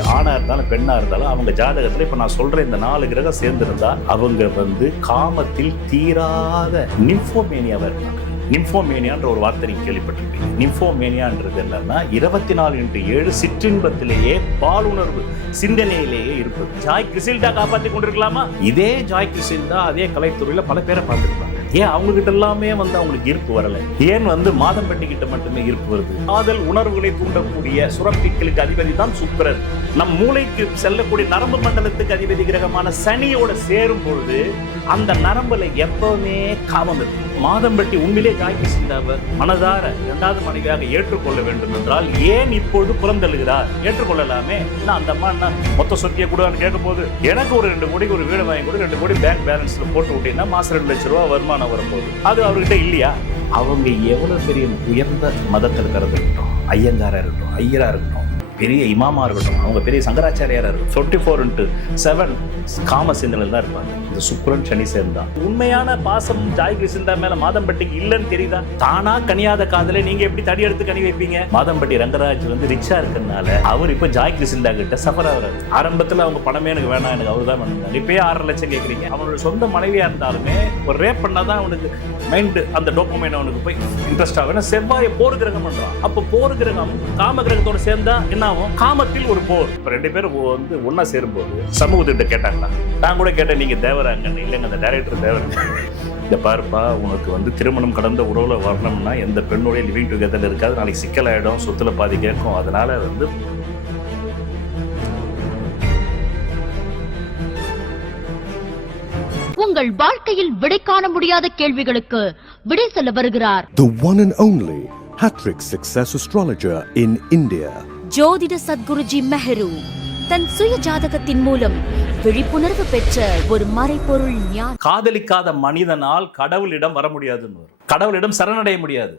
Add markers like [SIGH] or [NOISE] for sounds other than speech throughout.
ஆணா இருந்தாலும் பெண்ணா இருந்தாலும் அவங்க ஜாதகத்துல இப்ப நான் சொல்ற இந்த நாலு கிரகம் சேர்ந்திருந்தா அவங்க வந்து காமத்தில் தீராத நிம்ஃபோமேனியாவா இருக்காங்க நிம்ஃபோமேனியான்ற ஒரு வார்த்தை நீங்க கேள்விப்பட்டிருப்பீங்க. நிம்ஃபோமேனியான்றது என்னன்னா இருபத்தி நாலு இன்று ஏழு சிற்றின்பத்திலேயே பாலுணர்வு சிந்தனையிலேயே இருப்பது. ஜாய் கிரிசில்டா காப்பாற்றி கொண்டிருக்கலாமா? இதே ஜாய் கிரிசில்டா அதே கலைத்துறையில பல பேரை பார்த்துருக்காங்க ஏன் அவங்ககிட்ட எல்லாமே வந்து அவங்களுக்கு ஈர்ப்பு வரல? ஏன் வந்து மாதம் பெண்ணிக்கிட்ட மட்டுமே ஈர்ப்பு வருது? காதல் உணர்வுகளை தூண்டக்கூடிய சுரப்பிகளுக்கு அதிபதி தான் சுக்கரன். நம் மூளைக்கு செல்லக்கூடிய நரம்பு மண்டலத்துக்கு அதிபதி கிரகமான சனியோட சேரும் பொழுது அந்த நரம்புல எப்பவுமே காமம் இருக்கு. மாதம்பட்டி உண்மையிலே ஜாய்க்கு சிந்தாவர் மனதார இரண்டாவது மனைவியாக ஏற்றுக்கொள்ள வேண்டும் என்றால் ஏன் இப்பொழுது புறந்தழுகிறார் ஏற்றுக்கொள்ளலாமே? என்ன அந்த அம்மா என்ன மொத்த சொத்தியை கூடான்னு கேட்க போது எனக்கு ஒரு ரெண்டு கோடிக்கு ஒரு வீடு வாங்கி கொடு ரெண்டு கோடி பேங்க் பேலன்ஸ்ல போட்டு விட்டீங்கன்னா மாசம் ரெண்டு லட்ச ரூபா வருமானம் வரும்போது. அது அவர்கிட்ட இல்லையா? அவங்க எவ்வளவு பெரிய உயர்ந்த மதத்தில் இருக்கட்டும் ஐயங்காரா இருக்கட்டும் ஐயரா இருக்கட்டும் பெரிய இமாமா இருக்கட்டும் அவங்க பெரிய சங்கராச்சாரியாரா இருக்கட்டும் டுவெண்ட்டி ஃபோர் இன்ட்டு செவன் காம சிந்தனில் தான் இருப்பாங்க. இந்த சுக்கரன் சனி சேர்ந்தா. உண்மையான பாசம் ஜாய் கிருஷ்ணா மேல மாதம்பட்டிக்கு இல்லைன்னு தெரியுதா? தானா கனியாத காதல நீங்க எப்படி தடி எடுத்து கனி வைப்பீங்க? மாதம்பட்டி ரங்கராஜ் வந்து ரிச்சா இருக்கறனால அவர் இப்ப ஜாய் கிருஷ்ணா கிட்ட சஃபர் ஆகுறாரு. ஆரம்பத்துல அவங்க பணமே எனக்கு வேணாம் எனக்கு அவர் தான் வேணும். இப்பயே ஆறரை லட்சம் கேட்குறீங்க அவனோட சொந்த மனைவியா இருந்தாலுமே ஒரு ரேப் பண்ணாதான் அவனுக்கு மைண்டு அந்த டோப்பமைன் அவனுக்கு போய் இன்ட்ரெஸ்ட் ஆகும். ஏன்னா செவ்வாயை போர் கிரகம் பண்றான். அப்போ போர் கிரகம் காம கிரகத்தோட சேர்ந்தா என்ன ஆகும்? காமத்தில் ஒரு போர். இப்போ ரெண்டு பேரும் வந்து ஒன்னா சேரும்போது சமூகத்திட்ட கேட்டாங்களா? நான் கூட கேட்டேன் நீங்க தேவராங்கன்னு இல்லைங்க அந்த டைரக்டர் தேவராங்க இந்த பாருப்பா உனக்கு வந்து திருமணம் கடந்த உறவுல வரணும்னா எந்த பெண்ணோடைய லிவிங் டுகெதர் இருக்காது. நாளைக்கு சிக்கலாயிடும் சொத்துல பாதி கேட்கும். அதனால வந்து உங்கள் வாழ்க்கையில் விடை காண முடியாத கேள்விகளுக்கு விடை சொல்ல வருகிறார். The one and only Hattrick Success Astrologer in India. ஜோதிட சத்குருஜி மெஹரு. தன் சுய ஜாதகத்தின் மூலம் விழிப்புணர்வு பெற்ற ஒரு மறைபொருள் ஞான காதலிக்காத மனிதனால் கடவுளிடம் வர முடியாதுன்னு கடவுளிடம் சரணடைய முடியாது.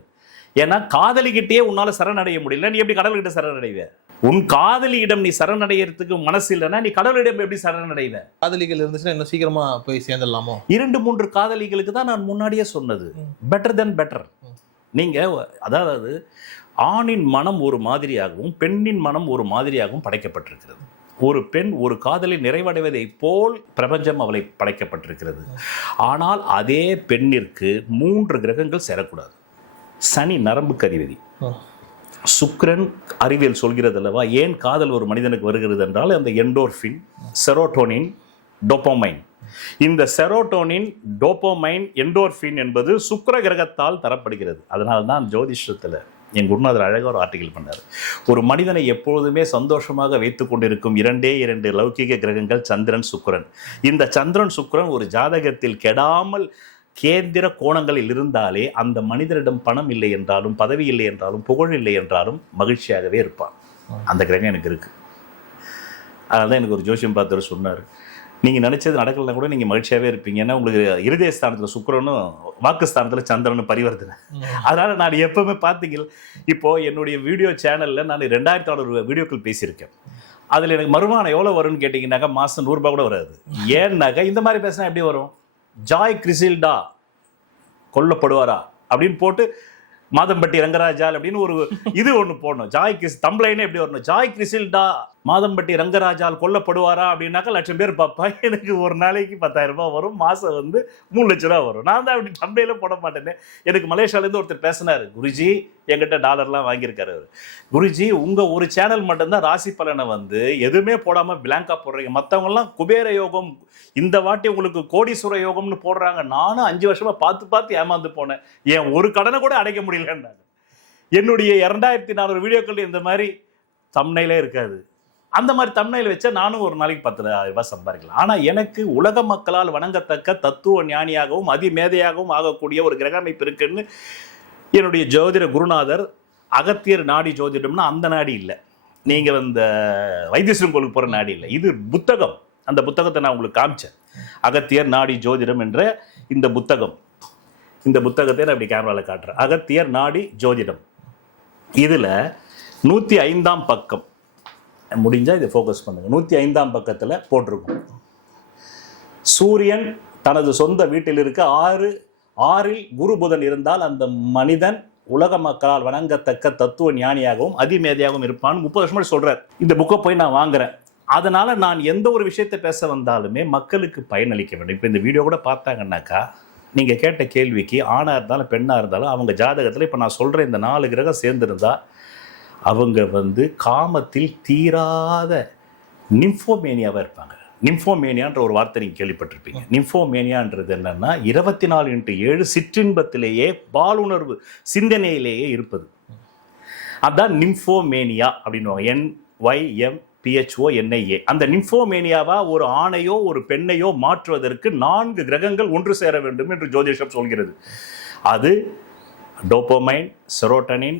ஏன்னா காதலிக்கிட்டே உன்னால சரணடைய முடியல. நீ எப்படி கடவுள்கிட்ட சரணடைவ? உன் காதலியிடம் நீ சரணடைகிறதுக்கு மனசு இல்லைன்னா நீ கடவுளிடம் எப்படி சரணடைவ? காதலிகள் இருந்துச்சுன்னா இன்னும் சீக்கிரமா போய் சேர்ந்துடலாமோ? இரண்டு மூன்று காதலிகளுக்கு தான் நான் முன்னாடியே சொன்னது. பெட்டர் தென் பெட்டர் நீங்க அதாவது ஆணின் மனம் ஒரு மாதிரியாகவும் பெண்ணின் மனம் ஒரு மாதிரியாகவும் படைக்கப்பட்டிருக்கிறது. ஒரு பெண் ஒரு காதலில் நிறைவடைவதைப் போல் பிரபஞ்சம் அவளை படைக்கப்பட்டிருக்கிறது. ஆனால் அதே பெண்ணிற்கு மூன்று கிரகங்கள் சேரக்கூடாது. சனி நரம்புக்கு அதிபதி. சுக்கிரன் அறிவியல் சொல்கிறது அல்லவா ஏன் காதல் ஒரு மனிதனுக்கு வருகிறது என்றால் அந்த எண்டோர்ஃபின் செரோட்டோனின் டோப்போமைன் இந்த செரோட்டோனின் டோப்போமைன் எண்டோர்ஃபின் என்பது சுக்கிர கிரகத்தால் தரப்படுகிறது. அதனால தான் ஜோதிஷத்தில் என் குருநாதர் அழகாக ஒரு ஆர்டிகல் பண்ணார். ஒரு மனிதனை எப்பொழுதுமே சந்தோஷமாக வைத்துக் கொண்டிருக்கும் இரண்டே இரண்டு லௌகிக கிரகங்கள் சந்திரன் சுக்கரன். இந்த சந்திரன் சுக்கரன் ஒரு ஜாதகத்தில் கெடாமல் கேந்திர கோணங்களில் இருந்தாலே அந்த மனிதனிடம் பணம் இல்லை என்றாலும் பதவி இல்லை என்றாலும் புகழ் இல்லை என்றாலும் மகிழ்ச்சியாகவே இருப்பான். அந்த கிரகம் எனக்கு இருக்கு. அதனால தான் எனக்கு ஒரு ஜோசியம் பார்த்தவர் சொன்னார். நீங்கள் நினைச்சது நடக்கலனா கூட நீங்கள் மகிழ்ச்சியாகவே இருப்பீங்க. ஏன்னா உங்களுக்கு இருதய ஸ்தானத்தில் சுக்கிரனும் வாக்கு ஸ்தானத்தில் சந்திரனும் பரிவர்த்தனை. அதனால நான் எப்பவுமே பார்த்தீங்க இப்போ என்னுடைய வீடியோ சேனலில் நான் ரெண்டாயிரத்தி நானூறு வீடியோக்கள் பேசியிருக்கேன். அதில் எனக்கு வருமானம் எவ்வளோ வரும்னு கேட்டிங்கனாக்கா மாதம் நூறுரூபா கூட வராது. ஏன்னாக்கா இந்த மாதிரி பேசினா எப்படி வரும்? ஜாய் கிறிசில்டா கொல்லப்படுவாரா? அப்படின்னு போட்டு மாதம்பட்டி ரங்கராஜால் அப்படின்னு ஒரு இது ஒன்று போடணும். ஜாய் கிறிஸ் தம்பளைன்னு எப்படி வரணும்? ஜாய் கிறிசில்டா மாதம்பட்டி ரங்கராஜால் கொல்லப்படுவாரா அப்படின்னாக்கா லட்சம் பேர் பார்ப்பா எனக்கு ஒரு நாளைக்கு பத்தாயிரம் ரூபாய் வரும். மாதம் வந்து மூணு லட்ச ரூபா வரும். நான் தான் அப்படி தம்பையில போட மாட்டேனே. எனக்கு மலேசியாலேருந்து ஒருத்தர் பேசினார். குருஜி என்கிட்ட டாலர்லாம் வாங்கியிருக்காரு அவர். குருஜி உங்கள் ஒரு சேனல் மட்டும்தான் ராசி பலனை வந்து எதுவுமே போடாமல் பிளாங்காக போடுறீங்க. மற்றவங்கலாம் குபேர யோகம் இந்த வாட்டி உங்களுக்கு கோடீஸ்வர யோகம்னு போடுறாங்க. நானும் அஞ்சு வருஷமாக பார்த்து பார்த்து ஏமாந்து போனேன். ஏன் ஒரு கடனை கூட அடைக்க முடியலன்னாங்க என்னுடைய இரண்டாயிரத்தி நானூறு வீடியோக்கள் இந்த மாதிரி தம்னையிலே இருக்காது. அந்த மாதிரி தமிழில் வச்சா நானும் ஒரு நாளைக்கு பத்தாயிரம் ரூபாய் சம்பாதிக்கலாம். ஆனால் எனக்கு உலக மக்களால் வணங்கத்தக்க தத்துவ ஞானியாகவும் அதிமேதையாகவும் ஆகக்கூடிய ஒரு கிரக அமைப்பு இருக்குன்னு என்னுடைய ஜோதிட குருநாதர் அகத்தியர் நாடி ஜோதிடம்னா அந்த நாடி இல்லை. நீங்கள் இந்த வைத்தீஸ்வரன் கோயிலுக்கு போகிற நாடி இல்லை. இது புத்தகம். அந்த புத்தகத்தை நான் உங்களுக்கு காமிச்சேன். அகத்தியர் நாடி ஜோதிடம் என்ற இந்த புத்தகம். இந்த புத்தகத்தை நான் இப்படி கேமராவில் காட்டுறேன். அகத்தியர் நாடி ஜோதிடம். இதில் நூற்றி ஐந்தாம் பக்கம் முடிஞ்சால் இதை ஃபோக்கஸ் பண்ணுங்கள் நூற்றி ஐந்தாம் பக்கத்தில் போட்டிருக்கும். சூரியன் தனது சொந்த வீட்டில் இருக்க ஆறு ஆறில் குரு புதன் இருந்தால் அந்த மனிதன் உலக மக்களால் வணங்கத்தக்க தத்துவ ஞானியாகவும் அதிமேதையாகவும் இருப்பான்னு முப்பது வருஷம் சொல்கிறார் இந்த புக்கை போய் நான் வாங்குறேன். அதனால் நான் எந்த ஒரு விஷயத்தை பேச வந்தாலுமே மக்களுக்கு பயனளிக்க வேண்டும். இப்போ இந்த வீடியோ கூட பார்த்தாங்கன்னாக்கா நீங்கள் கேட்ட கேள்விக்கு ஆணாக இருந்தாலும் பெண்ணாக இருந்தாலும் அவங்க ஜாதகத்தில் இப்போ நான் சொல்கிற இந்த நாலு கிரகம் சேர்ந்துருந்தால் அவங்க வந்து காமத்தில் தீராத நிம்ஃபோமேனியாவாக இருப்பாங்க. நிம்ஃபோமேனியான்ற ஒரு வார்த்தை நீங்கள் கேள்விப்பட்டிருப்பீங்க. நிம்ஃபோமேனியான்றது என்னன்னா இருபத்தி நாலு இன்ட்டு ஏழு சிற்றின்பத்திலேயே பாலுணர்வு சிந்தனையிலேயே இருப்பது. அதான் நிம்ஃபோமேனியா அப்படின்னு N Y M P H O N I A அந்த நிம்ஃபோமேனியாவா ஒரு ஆணையோ ஒரு பெண்ணையோ மாற்றுவதற்கு நான்கு கிரகங்கள் ஒன்று சேர வேண்டும் என்று ஜோதிஷம் சொல்கிறது. அது டோப்போமைன் செரோட்டனின்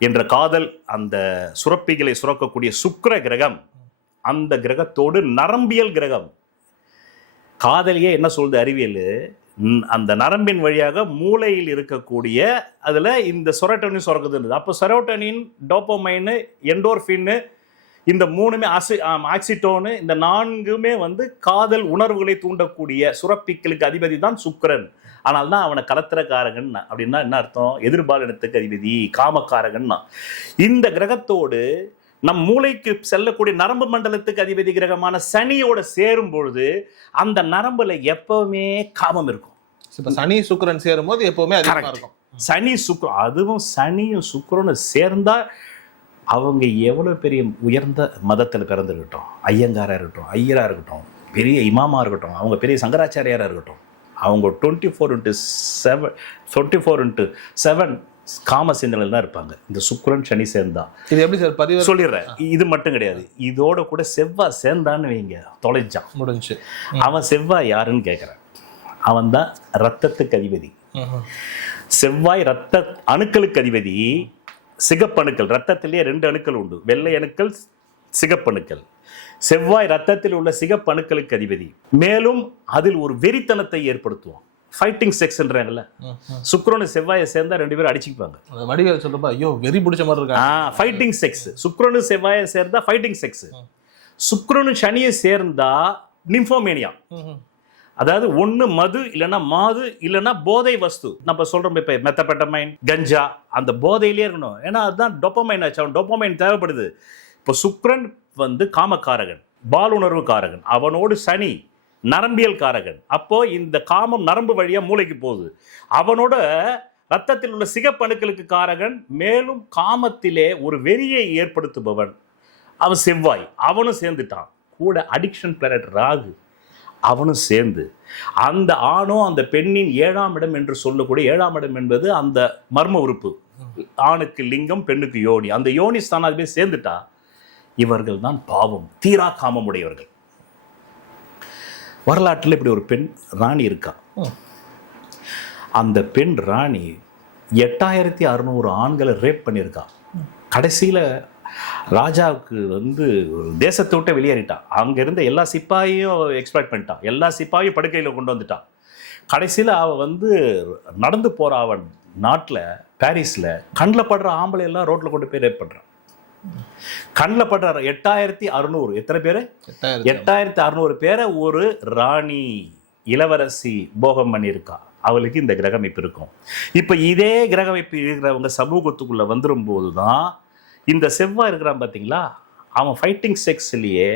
என்ற காதல் அந்த சுரப்பிகளை சுரக்கக்கூடிய சுக்கர கிரகம் அந்த கிரகத்தோடு நரம்பியல் கிரகம். காதலியே என்ன சொல்லுது அறிவியல்? அந்த நரம்பின் வழியாக மூளையில் இருக்கக்கூடிய அதில் இந்த சொரட்டனின் சுரக்குதுன்றது அப்போ செரோட்டனின் டோப்போமைனு எண்டோர்ஃபின்னு இந்த மூணுமே அசி ஆக்சிட்டோனு இந்த நான்குமே வந்து காதல் உணர்வுகளை தூண்டக்கூடிய சுரப்பிகளுக்கு அதிபதி தான் சுக்கரன். ஆனால் தான் அவனை கலத்திரக்காரகன் அப்படின்னா என்ன அர்த்தம்? எதிர்பாலினத்துக்கு அதிபதி காமக்காரகன்னா. இந்த கிரகத்தோடு நம் மூளைக்கு செல்லக்கூடிய நரம்பு மண்டலத்துக்கு அதிபதி கிரகமான சனியோட சேரும் பொழுது அந்த நரம்புல எப்பவுமே காமம் இருக்கும். இப்ப சனி சுக்கிரன் சேரும்போது எப்பவுமே அதிகமா Correct. இருக்கும். சனி சுக்கிரம் அதுவும் சனியும் சுக்கிரனும் சேர்ந்தா அவங்க எவ்வளவு பெரிய உயர்ந்த மதத்துல பிறந்திருக்கட்டும். ஐயங்காரா இருக்கட்டும் ஐயரா இருக்கட்டும் பெரிய இமாமா இருக்கட்டும் அவங்க பெரிய சங்கராச்சாரியாரா இருக்கட்டும். அவங்க twenty four into seven twenty four into seven காம சிந்தனையில் தான் இருப்பாங்க. இந்த சுக்கிரன் சனி சேர்ந்தா. இது எப்படி சார் பதிவு? சொல்லிடுறேன். இது மட்டும் கிடையாது. இதோட கூட செவ்வாய் சேர்ந்தான்னு வைங்க. தொலைஞ்சான். முடிஞ்சு. அவன் செவ்வாய் யாருன்னு கேட்குறேன் அவன் தான் ரத்தத்துக்கு அதிபதி. செவ்வாய் ரத்த அணுக்களுக்கு அதிபதி. சிகப்பணுக்கள். ரத்தத்திலேயே ரெண்டு அணுக்கள் உண்டு. வெள்ளை அணுக்கள் சிகப்பணுக்கள். செவ்வாய் ரத்தத்தில் உள்ள சிகப்பணுக்களுக்கு அதிபதி. மேலும் அதில் ஒரு வெறித்தனத்தை ஏற்படுத்துவோம் ஃபைட்டிங் செக்ஸ்ன்றாங்கல்ல சுக்கிரனு செவ்வாயை சேர்ந்தா ரெண்டு பேரும் அடிச்சுக்குவாங்க. வடிவேல் சொல்றப்ப ஐயோ வெறி பிடிச்ச மாதிரி இருக்கா? ஃபைட்டிங் செக்ஸ் சுக்ரனு செவ்வாயை சேர்ந்தா ஃபைட்டிங் செக்ஸ் சுக்ரனு சனியை சேர்ந்தா நிம்ஃபோமேனியா அதாவது ஒண்ணு மது இல்லைன்னா மாது இல்லைன்னா போதை வஸ்து. நம்ம சொல்றோம் இப்ப மெத்தபெட்டமைன் கஞ்சா அந்த போதையிலே இருக்கணும். ஏன்னா அதுதான் டொப்பமைன் ஆச்சு. அவன் டொப்பமைன் தேவைப்படுது. இப்போ சுக்ரன் வந்து காமக்காரகன் பாலுணர்வு காரகன் அவனோடு சனி நரம்பியல் காரகன் அப்போ இந்த காமம் நரம்பு வழியா மூளைக்கு போகுது. அவனோட ரத்தத்தில் உள்ள சிகப்பணுக்களுக்கு காரகன் மேலும் காமத்திலே ஒரு வெறியை ஏற்படுத்துபவன். அவன் செவ்வாய் அவனும் சேர்ந்துட்டான். கூட அடிக்ஷன் பிளானட் ராகு அவனும் சேர்ந்து. அந்த ஆணோ அந்த பெண்ணின் ஏழாம் இடம் என்று சொல்லக்கூடிய ஏழாம் இடம் என்பது அந்த மர்ம உறுப்பு. ஆணுக்கு லிங்கம் பெண்ணுக்கு யோனி. அந்த யோனி ஸ்தானாதிபதி சேர்ந்துட்டா இவர்கள் தான் பாவம் தீரா காமம் உடையவர்கள். வரலாற்றில் இப்படி ஒரு பெண் ராணி இருக்கா? அந்த பெண் ராணி எட்டாயிரத்தி அறுநூறு ஆண்களை ரேப் பண்ணியிருக்கா. கடைசியில் ராஜாவுக்கு வந்து தேசத்தை விட்டு வெளியேறிட்டான் அங்கே இருந்த எல்லா சிப்பாயும் எக்ஸ்பெக்ட் பண்ணிட்டான் எல்லா சிப்பாயும் படுக்கையில் கொண்டு வந்துட்டான் கடைசியில் அவள் வந்து நடந்து போகிற அவன் நாட்டில் பாரிஸில் கண்ணில் படுற ஆம்பளை எல்லாம் ரோட்டில் கொண்டு போய் ரேப் பண்ணுறான் கண்ணில் படுற எட்டாயிரத்தி அறுநூறு. எத்தனை பேர்? எட்டாயிரத்தி அறுநூறு பேரை ஒரு ராணி இளவரசி போகம் பண்ணியிருக்கா. அவளுக்கு இந்த கிரகமைப்பு இருக்கும். இப்போ இதே கிரகமைப்பு இருக்கிறவங்க சமூகத்துக்குள்ள வந்துடும் போது தான் இந்த செவ்வாய் இருக்கிறான் பார்த்தீங்களா அவன் ஃபைட்டிங் செக்ஸ்லேயே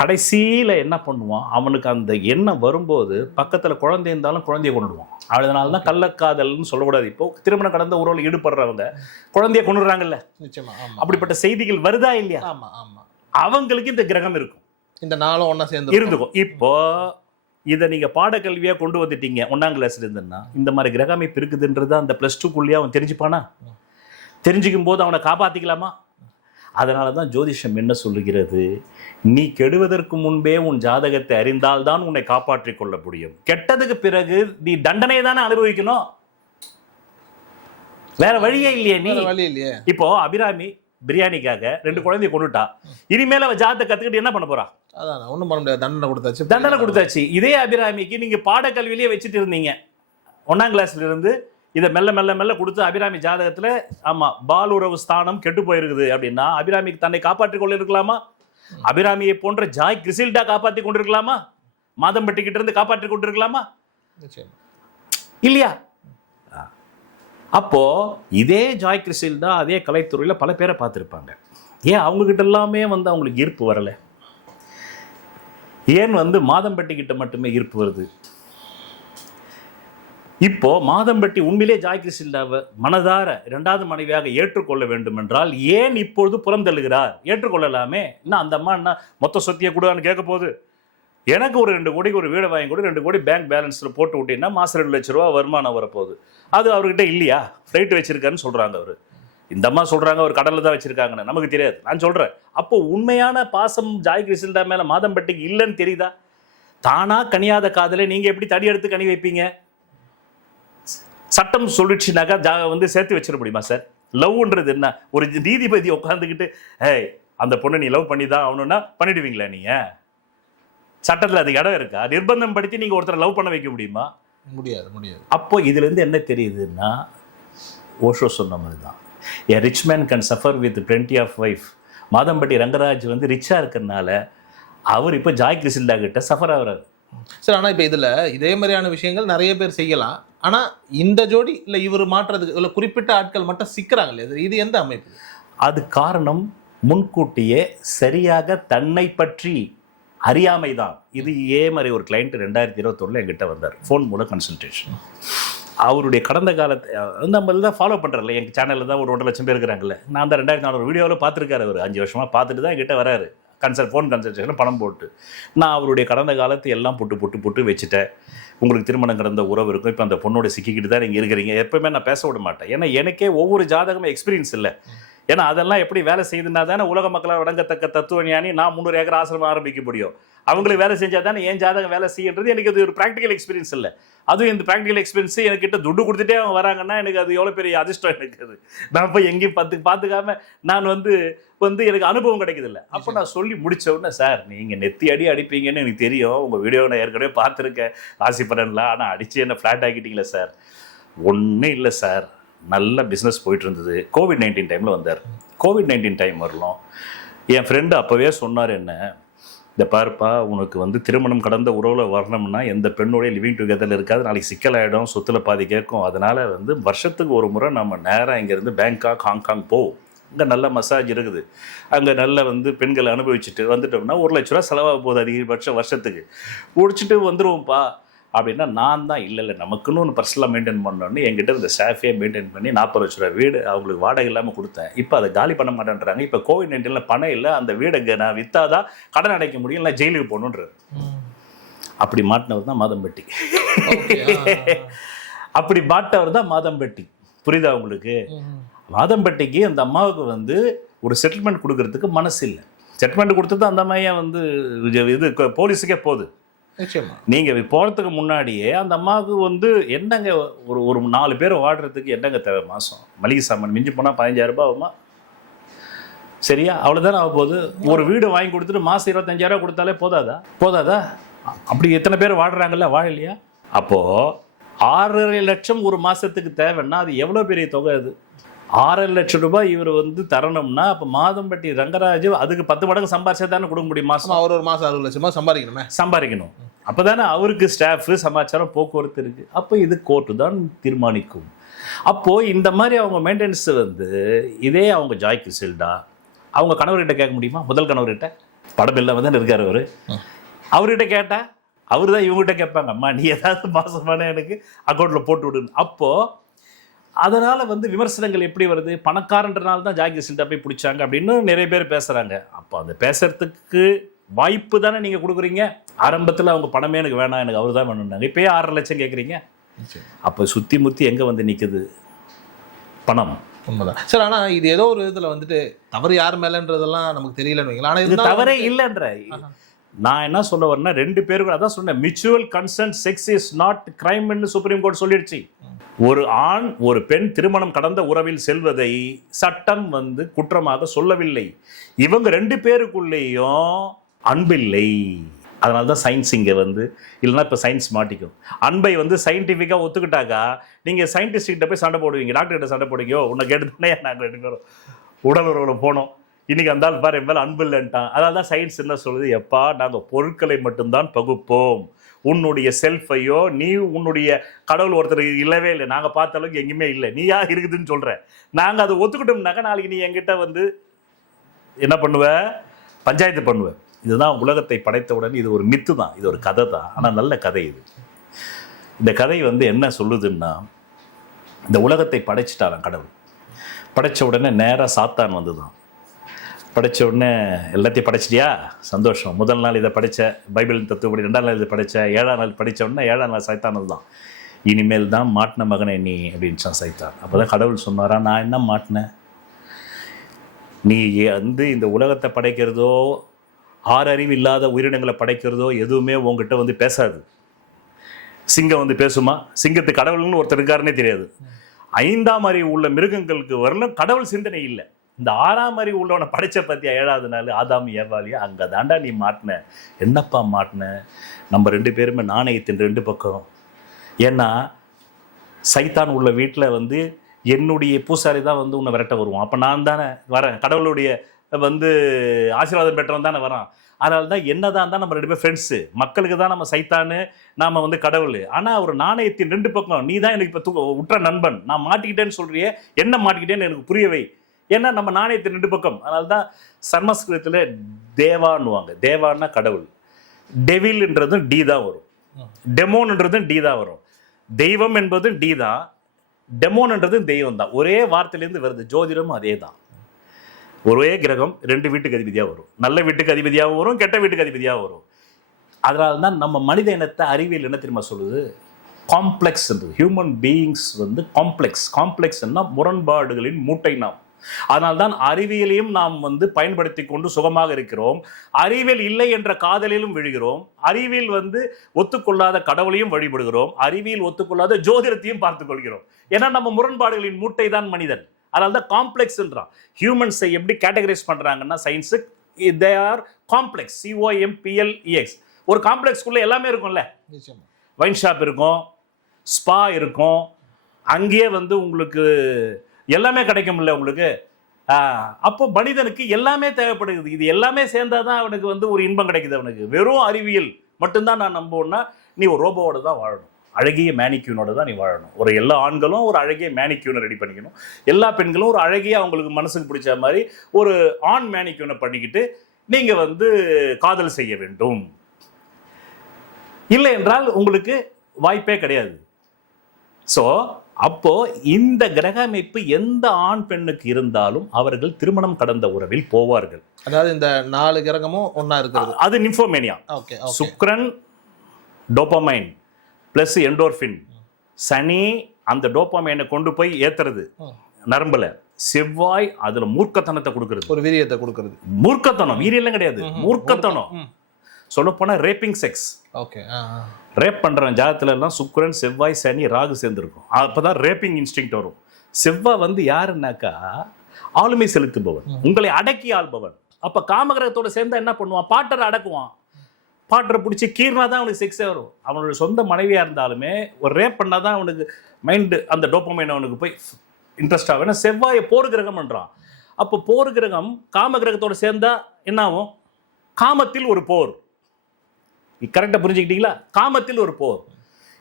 கடைசியில் என்ன பண்ணுவான்? அவனுக்கு அந்த எண்ணம் வரும்போது பக்கத்தில் குழந்தை இருந்தாலும் குழந்தைய கொண்டுடுவான். அதனால தான் கள்ளக்காதல்னு சொல்லக்கூடாது. இப்போ திருமணம் கடந்த உறவில் ஈடுபடுறவங்க குழந்தைய கொண்டுடுறாங்கல்ல நிச்சயமா அப்படிப்பட்ட செய்திகள் வருதா இல்லையா? ஆமா ஆமா. அவங்களுக்கு இந்த கிரகம் இருக்கும். இந்த நாளும் ஒண்ணா சேர்ந்து இருந்துக்கும். இப்போ இதை நீங்க பாடக்கல்வியா கொண்டு வந்துட்டீங்க. ஒன்னாம் கிளாஸ்ல இருந்துன்னா இந்த மாதிரி கிரக அமைப்பு இருக்குதுன்றது அந்த பிளஸ் டூக்குள்ளேயே அவன் தெரிஞ்சுப்பானா? தெரிஞ்சுக்கும் போது அவனை காப்பாத்திக்கலாமா? அதனால தான் ஜோதிஷம் என்ன சொல்லுகிறது? நீ கெடுவதற்கு முன்பே உன் ஜாதகத்தை அறிந்தால்தான் உன்னை காப்பாற்றிக் கொள்ள முடியும். கெட்டதுக்கு பிறகு நீ தண்டனை தானே அனுபவிக்கணும்? வேற வழியே இல்லையே நீ. வழி இல்லையே. இப்போ அபிராமி பிரியாணிக்காக ரெண்டு குழந்தைய கொண்டுட்டா இனிமேல அவ ஜாதகத்தை கத்துக்கிட்டு என்ன பண்ண போறா? அதான் ஒண்ணும் பண்ண முடியாது. தண்டனை கொடுத்தாச்சு. தண்டனை கொடுத்தாச்சு. இதே அபிராமிக்கு நீங்க பாடக்கல்வியிலேயே வச்சுட்டு இருந்தீங்க. ஒன்னாம் கிளாஸ்ல இருந்து இதை மெல்ல மெல்ல மெல்ல கொடுத்து அபிராமி ஜாதகத்துல ஆமா பால் உறவு ஸ்தானம் கெட்டு போயிருக்குது அப்படின்னா அபிராமிக்கு தன்னை காப்பாற்றிக் கொள்ள இருக்கலாமா அபிராமியை போன்ற ஜாய் கிரிசில்டா காப்பாற்றி கொண்டிருக்கலாமா? மாதம்பட்டிக்கிட்ட இருந்து காப்பாற்றி கொண்டிருக்கலாமா? இல்லையா? அப்போ இதே ஜாய் தான் அதே கலைத்துறையில் பல பேரை பார்த்துருப்பாங்க. ஏன் அவங்கக்கிட்ட எல்லாமே வந்து அவங்களுக்கு ஈர்ப்பு வரலை? ஏன் வந்து மாதம்பட்டி கிட்ட மட்டுமே ஈர்ப்பு வருது? இப்போ மாதம்பட்டி உண்மையிலே ஜாய் கிறிஸ்டில்லாவை மனதார இரண்டாவது மனைவியாக ஏற்றுக்கொள்ள வேண்டும் என்றால் ஏன் இப்பொழுது புறந்தள்ளுகிறார்? ஏற்றுக்கொள்ளலாமே? என்ன அந்த அம்மா என்ன மொத்த சொத்தியை கொடுன்னு கேட்க போகுது? எனக்கு ஒரு ரெண்டு கோடிக்கு ஒரு வீடை வாங்கி கொடு ரெண்டு கோடி பேங்க் பேலன்ஸில் போட்டு விட்டீங்கன்னா மாதம் ரெண்டு லட்ச ரூபா வருமானம் வரப்போகுது. அது அவர்கிட்ட இல்லையா? ஃப்ளைட் வச்சிருக்காருன்னு சொல்கிறாங்க அவர். இந்த அம்மா சொல்கிறாங்க அவர் கடலில் தான் வச்சிருக்காங்கன்னு. நமக்கு தெரியாது. நான் சொல்கிறேன் அப்போ உண்மையான பாசம் ஜாய் கிறிஸ்டா மேலே மாதம்பட்டிக்கு இல்லைன்னு தெரியுதா? தானா கனியாத காதலை நீங்கள் எப்படி தடி எடுத்து கனி வைப்பீங்க? சட்டம் சொல்லிடுச்சுனாக்கா ஜா வந்து சேர்த்து வச்சிட முடியுமா சார்? லவ்ன்றது என்ன? ஒரு நீதிபதி உட்காந்துக்கிட்டு ஏய் அந்த பொண்ணை நீ லவ் பண்ணி தான் ஆகணும்னா பண்ணிடுவீங்களா நீங்கள் சட்டத்தில் அதுக்கு இடம் இருக்கா? நிர்பந்தம் படுத்தி நீங்கள் ஒருத்தரை லவ் பண்ண வைக்க முடியுமா? முடியாது முடியாது. அப்போ இதுலேருந்து என்ன தெரியுதுன்னா ஓஷோ சொன்ன மாதிரி தான். A rich man can suffer with plenty of wife Madhampatty Rangaraj வந்து ரிச்சாக இருக்கிறனால அவர் இப்போ ஜாய் கிறிசில்டா கிட்ட சஃபர் ஆகுறாரு. சார் ஆனா இப்ப இதுல இதே மாதிரியான விஷயங்கள் நிறைய பேர் செய்யலாம். ஆனால் இந்த ஜோடி இல்லை இவர் மாற்றுறதுக்கு இல்லை குறிப்பிட்ட ஆட்கள் மட்டும் சிக்கிறாங்க இல்லையா இது- இது எந்த அமைப்பு? அது காரணம் முன்கூட்டியே சரியாக தன்னை பற்றி அறியாமை தான் இது ஏ மாதிரி ஒரு கிளைண்ட் ரெண்டாயிரத்தி இருபத்தொன்னில் எங்கிட்ட வந்தார். ஃபோன் மூலம் கன்சல்டேஷன் அவருடைய கடந்த காலத்தை நம்ம தான் ஃபாலோ பண்ணுறல எங்கள் சேனலில் தான் ஒரு ஒன்றரை லட்சம் பேர் இருக்கிறாங்கல்ல. நான் தான் ரெண்டாயிரத்தி நாலு வீடியோவில் பார்த்துருக்காரு அவர். அஞ்சு வருஷமாக பார்த்துட்டு தான் எங்கிட்ட வராரு. கன்சல்ட் ஃபோன் கன்சல்டேஷன் பணம் போட்டு. நான் அவருடைய கடந்த காலத்தை எல்லாம் போட்டு புட்டு போட்டு வச்சுட்டேன். உங்களுக்கு திருமணம் கடந்த உறவு இருக்கும். இப்போ அந்த பொண்ணோட சிக்கிக்கிட்டு தான் நீங்கள் இருக்கிறீங்க. எப்பவுமே நான் பேச விட மாட்டேன். ஏன்னா எனக்கே ஒவ்வொரு ஜாதகமும் எக்ஸ்பீரியன்ஸ் இல்லை. ஏன்னா அதெல்லாம் எப்படி வேலை செய்யுதுன்னா தானே உலக மக்களால் வழங்கத்தக்க தத்துவ ஞானி நான் முந்நூறு ஏக்கர் ஆசிரமம் ஆரம்பிக்க முடியும். அவங்களுக்கு வேலை செஞ்சால் தானே ஏன் ஜாதகம் வேலை செய்யறது எனக்கு அது ஒரு ப்ராக்டிக்கல் எக்ஸ்பீரியன்ஸ் இல்லை. அதுவும் இந்த ப்ராக்டிக்கல் எக்ஸ்பீரியன்ஸ் எனக்கிட்ட துட்டு கொடுத்துட்டே அவங்க வராங்கன்னா எனக்கு அது எவ்வளோ பெரிய அதிர்ஷ்டம் எனக்கு அது. நான் போய் எங்கேயும் பார்த்து பார்த்துக்காம நான் வந்து வந்து எனக்கு அனுபவம் கிடைக்குதில்ல. அப்போ நான் சொல்லி முடித்த உடனே சார் நீங்கள் நெத்தி அடி அடிப்பீங்கன்னு எனக்கு தெரியும். உங்கள் வீடியோ நான் ஏற்கனவே பார்த்துருக்கேன். ஆசிப்பரன்ல ஆனால் அடித்து என்ன ஃப்ளாட் ஆக்கிட்டீங்களே சார்? ஒன்றும் இல்லை சார். நல்ல பிஸ்னஸ் போயிட்டு இருந்தது கோவிட் நைன்டீன் டைமில் வந்தார். கோவிட் நைன்டீன் டைம் வரலாம். என் ஃப்ரெண்டு அப்போவே சொன்னார் என்ன இந்த பார்ப்பா உனக்கு வந்து திருமணம் கடந்த உறவில் வரணும்னா எந்த பெண்ணோடைய லிவிங் டுகெதரில் இருக்காது. நாளைக்கு சிக்கலாயிடும் சொத்தில் பாதி கேட்கும் அதனால் வந்து வருஷத்துக்கு ஒரு முறை நம்ம நேராக இங்கேருந்து பேங்காக் ஹாங்காங் போவோம் அங்கே நல்ல மசாஜ் இருக்குது. அங்கே நல்ல வந்து பெண்களை அனுபவிச்சுட்டு வந்துட்டோம்னா ஒரு லட்ச ரூபா செலவாக போகுது அதிகபட்சம் வருஷத்துக்கு. முடிச்சுட்டு வந்துடுவோம்ப்பா அப்படின்னா நான் தான் இல்லை இல்லை நமக்குன்னு ஒன்று பர்சனலாக மெயின்டைன் பண்ணோன்னு என்கிட்ட இந்த ஸ்டாஃபே மெயின்டைன் பண்ணி நாற்பது லட்ச ரூபா வீடு அவங்களுக்கு வாடகை இல்லாமல் கொடுத்தேன் இப்போ அதை காலி பண்ண மாட்டேன்றாங்க இப்போ கோவிட் நைன்டீனில் பணம் இல்லை அந்த வீடை நான் விற்றாதான் கடன் அடைக்க முடியும் இல்லை ஜெயிலுக்கு போகணுன்றாரு அப்படி மாட்டினவர் தான் மாதம்பட்டி அப்படி மாட்டவர் தான் மாதம்பட்டி புரியுதா உங்களுக்கு மாதம்பட்டிக்கு அந்த அம்மாவுக்கு வந்து ஒரு செட்டில்மெண்ட் கொடுக்கறதுக்கு மனசு இல்லை செட்டில்மெண்ட் கொடுத்தது அந்த அம்மையா வந்து இது போலீஸுக்கே போகுது நிச்சயமா. நீங்க போறதுக்கு முன்னாடியே அந்த அம்மாவுக்கு வந்து என்னங்க ஒரு ஒரு நாலு பேர் வாடுறதுக்கு என்னங்க தேவை மாசம்? மளிகை சாமான் மிஞ்சி போனா பதினஞ்சாயிரம் ரூபாய் ஆகுமா? சரியா? அவ்வளவுதானே ஆக போகுது? ஒரு வீடு வாங்கி கொடுத்துட்டு மாசம் இருபத்தஞ்சாயிரம் கொடுத்தாலே போதாதா? போதாதா? அப்படி எத்தனை பேர் வாடுறாங்கல்ல வாழலையா அப்போ ஆறரை லட்சம் ஒரு மாசத்துக்கு தேவைன்னா அது எவ்வளவு பெரிய தொகை அது? ஆறரை லட்சம் ரூபாய் இவர் வந்து தரணும்னா அப்போ மாதம்பட்டி ரங்கராஜ் அதுக்கு பத்து மடங்கு சம்பாரிச்சா தானே கொடுக்க முடியும் ஆமா, அவர் ஒரு மாசம் அறுபது லட்சமா சம்பாதிக்கணுமே. சம்பாதிக்கணும். அப்பதானே அவருக்கு ஸ்டாஃப் சமாச்சாரம் போக்குவரத்து இருக்கு. அப்போ இது கோர்ட்டு தான் தீர்மானிக்கும். அப்போ இந்த மாதிரி அவங்க மெயின்டெனன்ஸ் வந்து இதே அவங்க ஜாய் கிறிசில்டா அவங்க கணவர்கிட்ட கேட்க முடியுமா? முதல் கணவர்கிட்ட? படம் இல்லாம தானே இருக்காரு அவரு. அவர்கிட்ட கேட்டா அவர் தான் இவங்ககிட்ட கேட்பாங்க அம்மா நீ ஏதாவது மாசமான எனக்கு அக்கௌண்ட்ல போட்டு விடுன்னு. அப்போ அதனால வந்து விமர்சனங்கள் எப்படி வருது? பணக்காரன்றனால தான் ஜாய் கிறிசில்டா போய் பிடிச்சாங்க அப்படின்னு நிறைய பேர் பேசுறாங்க. அப்போ அந்த பேசுறதுக்கு வாய்ப்பு தானே நீங்க கொடுக்குறீங்க? ஆரம்பத்துல அவங்க பணமே எனக்கு வேணாம் எனக்கு அவர் தான் வேணும்னாங்க. இப்பயே ஆறரை லட்சம் கேட்குறீங்க. அப்போ சுத்தி முத்தி எங்க வந்து நிக்குது? பணம். உண்மைதான். சார் ஆனா இது ஏதோ ஒரு விதத்துல வந்துட்டு தவறு யார் மேலன்றதெல்லாம் நமக்கு தெரியலன்னு வைங்களேன். ஆனா இது தவறே இல்லைன்ற. நான் என்ன சொல்ல வரேன்னா ரெண்டு பேருக்கும் அதான் சொன்னேன். Mutual consent sex is not கிரைம்னு supreme court சொல்லிடுச்சு. ஒரு ஆண் ஒரு பெண் திருமணம் கடந்த உறவில் செல்வதை சட்டம் வந்து குற்றமாக சொல்லவில்லை. இவங்க ரெண்டு பேருக்குள்ளேயும் அன்பில்லை. அதனால தான் சயின்ஸ் இங்கே வந்து இல்லைன்னா இப்போ சயின்ஸ் மாட்டிக்கும். அன்பை வந்து சயின்டிஃபிக்காக ஒத்துக்கிட்டாக்கா நீங்கள் சயின்டிஸ்ட் கிட்ட போய் சண்டை போடுவீங்க டாக்டர் கிட்ட சண்டை போடுவீங்க உன்னை கேட்டுதானே நாங்கள் ரெண்டு பேரும் உடல் உறவில் போனோம். இன்னைக்கு அந்த ஆள் பாரு என் மேலே அன்பு இல்லைன்ட்டான். அதனால தான் சயின்ஸ் என்ன சொல்லுது? எப்பா நாங்கள் பொருட்களை மட்டும்தான் பகுப்போம். உன்னுடைய செல்ஃபையோ நீ உன்னுடைய கடவுள் ஒருத்தர் இல்லவே இல்லை. நாங்கள் பார்த்த அளவுக்கு எங்கேயுமே இல்லை. நீயா இருக்குதுன்னு சொல்கிற நாங்கள் அதை ஒத்துக்கிட்டோம்னாக்கா நாளைக்கு நீ என்கிட்ட வந்து என்ன பண்ணுவ? பஞ்சாயத்து பண்ணுவ. இதுதான் உலகத்தை படைத்தவுடன் இது ஒரு மித்து தான். இது ஒரு கதை தான். ஆனால் நல்ல கதை இது. இந்த கதை வந்து என்ன சொல்லுதுன்னா இந்த உலகத்தை படைச்சிட்டாராம் கடவுள். படைச்ச உடனே நேராக சாத்தான் வந்து தான் படைச்ச உடனே எல்லாத்தையும் படைச்சிட்டியா? சந்தோஷம். முதல் நாள் இதை படித்த பைபிள் தத்துவப்படி ரெண்டாம் நாள் இதை படித்த ஏழாம் நாள் படித்த உடனே ஏழாம் நாள் சைத்தானது தான். இனிமேல் தான் மாட்டின மகனை நீ அப்படின்ச்சான் சைத்தான். அப்பதான் கடவுள் சொன்னாரா நான் என்ன மாட்டினேன் நீ வந்து இந்த உலகத்தை படைக்கிறதோ ஆறறிவு இல்லாத உயிரினங்களை படைக்கிறதோ எதுவுமே உங்ககிட்ட வந்து பேசாது. சிங்கம் வந்து பேசுமா? சிங்கத்து கடவுள்னு ஒருத்தர் இருக்காருன்னே தெரியாது. ஐந்தாம் அறிவு உள்ள மிருகங்களுக்கு வரலும் கடவுள் சிந்தனை இல்லை. இந்த ஆறாம் அறிவு உள்ளவனை படைச்ச பத்தியா ஏழாவது நாள்? ஆதாம் ஏவாலியா அங்க தாண்டா நீ மாட்டின. என்னப்பா மாட்டின? நம்ம ரெண்டு பேருமே நாணயத்தின் ரெண்டு பக்கம். ஏன்னா சைத்தான் உள்ள வீட்டில் வந்து என்னுடைய பூசாரி தான் வந்து உன்னை விரட்ட வருவான். அப்போ நான் தானே வரேன். கடவுளுடைய வந்து ஆசீர்வாதம் பெற்றவன் தானே வரான். அதனால தான் என்னதான் தான் நம்ம ரெண்டு பேரும் ஃப்ரெண்ட்ஸு மக்களுக்கு தான் நம்ம சைத்தானு நாம் வந்து கடவுள். ஆனால் ஒரு நாணயத்தின் ரெண்டு பக்கம் நீ தான் எனக்கு இப்போ உற்ற நண்பன். நான் மாட்டிக்கிட்டேன்னு சொல்கிறிய என்ன மாட்டிக்கிட்டேன்னு எனக்கு புரியவை. ஏன்னா நம்ம நாணயத்தின் ரெண்டு பக்கம். அதனால தான் சர்மஸ்கிருதத்தில் தேவான்னுவாங்க. தேவான்னா கடவுள். டெவில்ன்றதும் டி தான் வரும். டெமோன்ன்றதும் டி தான் வரும். தெய்வம் என்பதும் டி தான். டெமோன்ன்றதும் தெய்வம் தான். ஒரே வார்த்தையிலேருந்து வருது. ஜோதிடமும் அதே தான். ஒரே கிரகம் ரெண்டு வீட்டுக்கு அதிபதியாக வரும். நல்ல வீட்டுக்கு அதிபதியாகவும் வரும் கெட்ட வீட்டுக்கு அதிபதியாகவும் வரும். அதனால தான் நம்ம மனித இனத்தை அறிவியல் என்ன தெரியுமா சொல்லுது? காம்ப்ளெக்ஸ் ஹியூமன் பீயிங்ஸ் வந்து காம்ப்ளெக்ஸ் காம்ப்ளெக்ஸ்னா முரண்பாடுகளின் மூட்டை நாம். அதனால்தான் அறிவியலையும் நாம் வந்து பயன்படுத்தி கொண்டு சுகமாக இருக்கிறோம். அறிவியல் இல்லை என்ற காதலிலும் விழுகிறோம். அறிவியல் வந்து ஒத்துக்கொள்ளாத கடவுளையும் வழிபடுகிறோம். அறிவியல் ஒத்துக்கொள்ளாத ஜோதிடத்தையும் பார்த்துக் கொள்கிறோம். ஏன்னா நம்ம முரண்பாடுகளின் மூட்டை தான் மனிதன் அதனால தான் காம்ப்ளெக்ஸ்ன்றான் ஹியூமன்ஸை எப்படி கேட்டகரைஸ் பண்றாங்கன்னா சயின்ஸு தே ஆர் காம்ப்ளெக்ஸ் சிஓஎம்பிஎல்இஎக்ஸ் ஒரு காம்ப்ளெக்ஸ்க்குள்ள எல்லாமே இருக்கும்ல? வைன் ஷாப் இருக்கும் ஸ்பா இருக்கும். அங்கேயே வந்து உங்களுக்கு எல்லாமே கிடைக்கும்ல உங்களுக்கு? அப்போ மனிதனுக்கு எல்லாமே தேவைப்படுகிறது. இது எல்லாமே சேர்ந்தாதான் அவனுக்கு வந்து ஒரு இன்பம் கிடைக்குது அவனுக்கு. வெறும் அறிவியல் மட்டும்தான் நான் நம்புவேன்னா நீ ஒரு ரோபோவோட தான் வாழணும். அழகிய மேனிக்யூனோட தான் நீ வாழணும். ஒரு எல்லா ஆண்களும் ஒரு அழகிய மேனிக்யூனை ரெடி பண்ணிக்கணும். எல்லா பெண்களும் ஒரு அழகிய அவங்களுக்கு மனசுக்கு பிடிச்ச மாதிரி ஒரு ஆண் மேனிக்யூனை பண்ணிக்கிட்டு நீங்க வந்து காதல் செய்ய வேண்டும். இல்லை என்றால் உங்களுக்கு வாய்ப்பே கிடையாது. ஸோ அப்போ இந்த கிரக அமைப்பு எந்த ஆண் பெண்ணுக்கு இருந்தாலும் அவர்கள் திருமணம் கடந்த உறவில் போவார்கள். அதாவது இந்த நாலு கிரகமும் ஒண்ணா இருக்கிறது. அது nymphomania Sukran dopamine plus endorphin Sani அந்த டோப்பமைனை கொண்டு போய் ஏத்துறது. நரம்புல. செவ்வாய் அதுல மூர்க்கத்தனத்தை கொடுக்கிறது. ஒரு வீரியத்தை கொடுக்கறது. மூர்க்கத்தனம். வீரியெல்லாம் கிடையாது. மூர்க்கத்தனம். ம். சொல்லப்போனா ரேப்பிங் செக்ஸ் ஓகே. ரேப் பண்றவன் ஜாதத்துல எல்லாம் சுக்கிரன் செவ்வாய் சனி ராகு சேர்ந்துருக்கும். அப்பதான் ரேப்பிங் இன்ஸ்டிங் வரும். செவ்வாய் வந்து யாருன்னாக்கா ஆளுமை செலுத்துபவன். உங்களை அடக்கி ஆள்பவன். அப்ப காமகிரகத்தோட சேர்ந்தா என்ன பண்ணுவான்? பாட்டரை அடக்குவான். பாட்டரை பிடிச்சி கீர்னா தான் அவனுக்கு செக்ஸே வரும். அவனோட சொந்த மனைவியா இருந்தாலுமே ஒரு ரேப் பண்ணாதான் அவனுக்கு மைண்டு அந்த டோப்பமைன் அவனுக்கு போய் இன்ட்ரெஸ்ட் ஆகும். ஏன்னா செவ்வாயை போர் கிரகம் பண்றான். அப்போ போர் கிரகம் காம கிரகத்தோட சேர்ந்தா என்ன ஆகும் காமத்தில் ஒரு போர். கரெக்டாக புரிஞ்சுக்கிட்டீங்களா? காமத்தில் ஒரு போர்.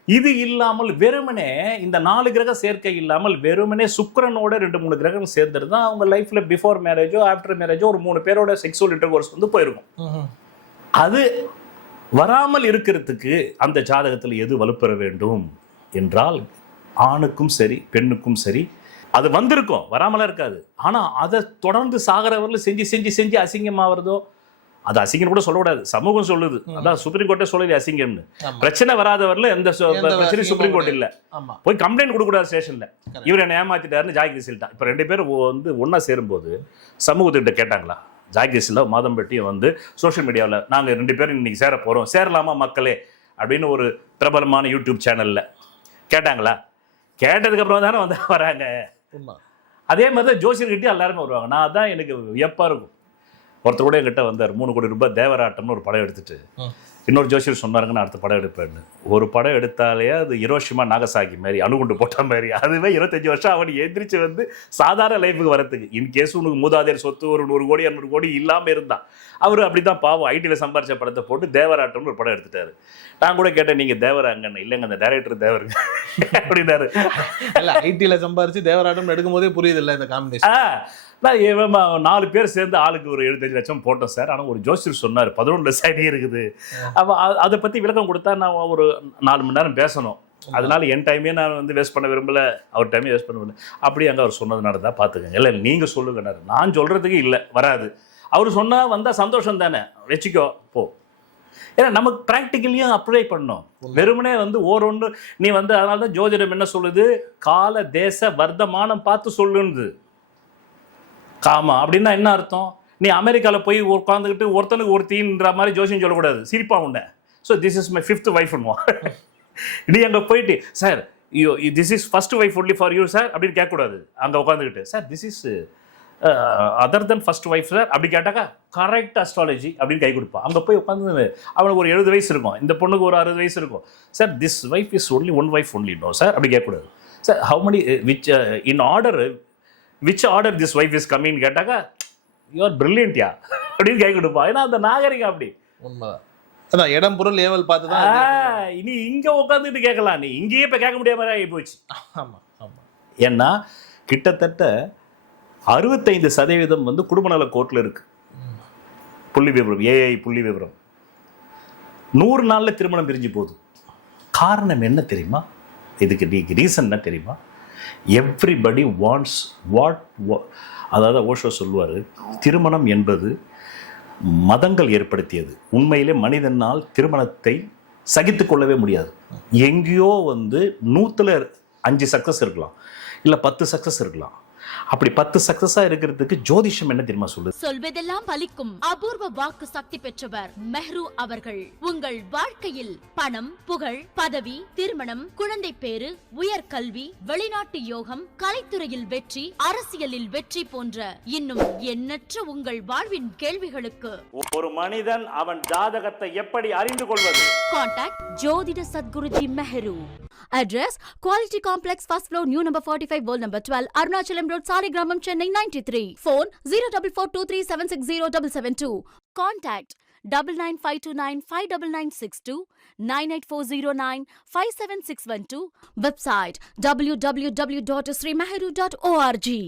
இது இல்லாமல் வெறுமனே இந்த நாலு கிரக சேர்க்கை இல்லாமல் வெறுமனே சுக்கிரனோட ரெண்டு மூணு கிரகம் சேர்ந்துட்டு தான் அவங்க லைஃப்ல பிஃபோர் மேரேஜோ ஆஃப்டர் மேரேஜோ ஒரு மூணு பேரோட செக்ஸுவல் இன்டர்கோர்ஸ் வந்து போயிருக்கும். அது வராமல் இருக்கிறதுக்கு அந்த ஜாதகத்தில் எது வலுப்பெற வேண்டும் என்றால் ஆணுக்கும் சரி பெண்ணுக்கும் சரி அது வந்திருக்கும் வராமலாம் இருக்காது. ஆனா அதை தொடர்ந்து சாகிறவர்கள் செஞ்சு செஞ்சு செஞ்சு அசிங்கமாகிறதோ அது அசிங்கம் கூட சொல்லக்கூடாது. சமூகம் சொல்லுது. அதான் சுப்ரீம் கோர்ட்டே சொல்லுது அசிங்கம்னு. பிரச்சனை வராதவரில் எந்த பிரச்சனையும் சுப்ரீம் கோர்ட் இல்ல. போய் கம்ப்ளைண்ட் கொடுக்கூடாது ஸ்டேஷன்ல இவர் என்ன ஏமாத்திட்டாருன்னு ஜாகிரி சொல்லிட்டான் இப்போ ரெண்டு பேரும் வந்து ஒண்ணா சேரும்போது சமூகத்திட்ட கேட்டாங்களா? ஜாகிரிஸில் மாதம்பட்டியும் வந்து சோஷியல் மீடியாவில் நாங்கள் ரெண்டு பேரும் இன்னைக்கு சேர போகிறோம் சேரலாமா மக்களே? அப்படின்னு ஒரு பிரபலமான யூடியூப் சேனல்ல கேட்டாங்களா? கேட்டதுக்கப்புறம் தானே வந்து வராங்க. அதே மாதிரி தான் ஜோசியர்கிட்டயும் எல்லாருமே வருவாங்க. நான் அதான் எனக்கு வியப்பாக இருக்கும். ஒருத்தர் கூட என்கிட்ட வந்தார் மூணு கோடி ரூபாய் தேவராட்டம்னு ஒரு படம் எடுத்துட்டு. இன்னொரு ஜோசியர் சொன்னாருங்க நான் அடுத்த படம் எடுப்பேன்னு. ஒரு படம் எடுத்தாலே அது ஹிரோஷிமா நாகசாகி மாதிரி அணுகுண்டு போட்ட மாதிரி. அதுவே இருபத்தஞ்சு வருஷம் அவன் எந்திரிச்சு வந்து சாதாரண லைஃபுக்கு வரத்துக்கு இன் கேஸ் உனக்கு மூதாதையர் சொத்து ஒரு நூறு கோடி இரநூறு கோடி இல்லாமல் இருந்தான் அவர் அப்படி தான் பாவம் ஐடியில் சம்பாரிச்ச படத்தை போட்டு தேவராட்டம்னு ஒரு படம் எடுத்துட்டாரு. நான் கூட கேட்டேன் நீங்கள் தேவராங்கன்னு. இல்லைங்க அந்த டைரக்டர் தேவருங்க. [LAUGHS] அப்படின்னாரு. [LAUGHS] இல்ல ஐடில சம்பாரிச்சு தேவராட்டம் எடுக்கும் போதே புரியுது இல்ல இந்த காம்பினேஷன் நான் நாலு பேர் சேர்ந்து ஆளுக்கு ஒரு எழுபத்தஞ்சு லட்சம் போட்டோம் சார். ஆனால் ஒரு ஜோசியர் சொன்னார் பதினொன்று சைடு இருக்குது. அப்போ அதை பற்றி விளக்கம் கொடுத்தா நான் ஒரு நாலு மணி நேரம் பேசணும். அதனால என் டைமே நான் வந்து வேஸ்ட் பண்ண விரும்பல. அவர் டைமே வேஸ்ட் பண்ண விரும்பல. அப்படி அங்கே அவர் சொன்னதுனால தான் பார்த்துக்கங்க இல்லை நீங்கள் சொல்லுங்கன்னாரு நான் சொல்கிறதுக்கு இல்லை வராது. அவர் சொன்னால் வந்தால் சந்தோஷம் தானே. வச்சுக்கோ போ. ஏன்னா நமக்கு ப்ராக்டிக்கலியும் அப்ளை பண்ணணும். வெறுமனே வந்து ஓரொன்று நீ வந்து அதனால தான் ஜோதிடம் என்ன சொல்லுது? கால தேச வர்த்தமானம் பார்த்து சொல்லுன்னு காமா அப்படின்னா என்ன அர்த்தம்? நீ அமெரிக்காவில் போய் உட்காந்துக்கிட்டு ஒருத்தனுக்கு ஒருத்தின்ற மாதிரி ஜோசியம் சொல்லக்கூடாது. சிரிப்பா உன்னை. So this is my fifth wife நீ அங்கே போயிட்டு சார் ஐயோ this is first wife only for you sir அப்படின்னு கேட்கக்கூடாது. அங்கே உட்காந்துக்கிட்டு sir this is other then first wife sir அப்படி கேட்டாக்கா கரெக்ட் அஸ்ட்ராலஜி அப்படின்னு கை கொடுப்பான் அங்கே போய் உட்காந்து அவனுக்கு ஒரு எழுபது வயசு இருக்கும். இந்த பொண்ணுக்கு ஒரு அறுபது வயசு இருக்கும். Sir this wife is only one wife only no sir அப்படி கேட்கக்கூடாது. Sir how many which in order which order this wife is கம்மின்னு கேட்டாக்கா யூஆர் பிரில்லியன்ட்யா அப்படின்னு கை கொடுப்பா. ஏன்னா அந்த நாகரிகம் அப்படி. உண்மைதான். அதான் இடம் பொருள் ஏவல் பார்த்து தான் இனி இங்க உட்காந்துட்டு கேட்கலாம். நீ இங்கேயே இப்ப கேட்க முடியாம ஆகி போச்சு ஆமா ஆமா. ஏன்னா கிட்டத்தட்ட அறுபத்தைந்து சதவீதம் வந்து குடும்ப நல கோர்ட்ல இருக்கு. புள்ளி விவரம் ஏஐ புள்ளி விவரம். நூறு நாள்ல திருமணம் பிரிஞ்சு போகுது. காரணம் என்ன தெரியுமா? இதுக்கு நீ ரீசன் என்ன தெரியுமா? எவ்ரிபடி வாண்ட்ஸ் வாட் அதாவது ஓஷோ சொல்லுவார் திருமணம் என்பது மதங்கள் ஏற்படுத்தியது. உண்மையிலே மனிதனால் திருமணத்தை சகித்துக்கொள்ளவே முடியாது. எங்கேயோ வந்து நூற்றில் அஞ்சு சக்ஸஸ் இருக்கலாம். இல்லை பத்து சக்ஸஸ் இருக்கலாம். அப்படி பத்து சக்ஸஸாக இருக்கிறதுக்கு ஜோதிஷம் என்ன தெரியுமா சொல்லுது? சொல்வதெல்லாம் பலிக்கும். அபூர்வ வாக்கு சக்தி பெற்றவர் மெஹ்ரு அவர்கள். உங்கள் வாழ்க்கையில் பணம் புகழ் பதவி திருமணம் குழந்தை பேரு உயர்கல்வி வெளிநாட்டு யோகம் கலைத்துறையில் வெற்றி அரசியலில் வெற்றி போன்ற இன்னும் எண்ணற்ற உங்கள் வாழ்வின் கேள்விகளுக்கு. ஒரு மனிதன் அவன் ஜாதகத்தை எப்படி அறிந்து கொள்வது? கான்டாக்ட் ஜோதிட Sadguruji Meharu. Address quality complex first floor new number forty five old number twelve Arunachalam road Saligramam Chennai ninety three phone zero double four two three seven six zero double seven two contact double nine five two nine five double nine six two nine eight four zero nine five seven six one two website W W W dot Sri Meharu dot O R G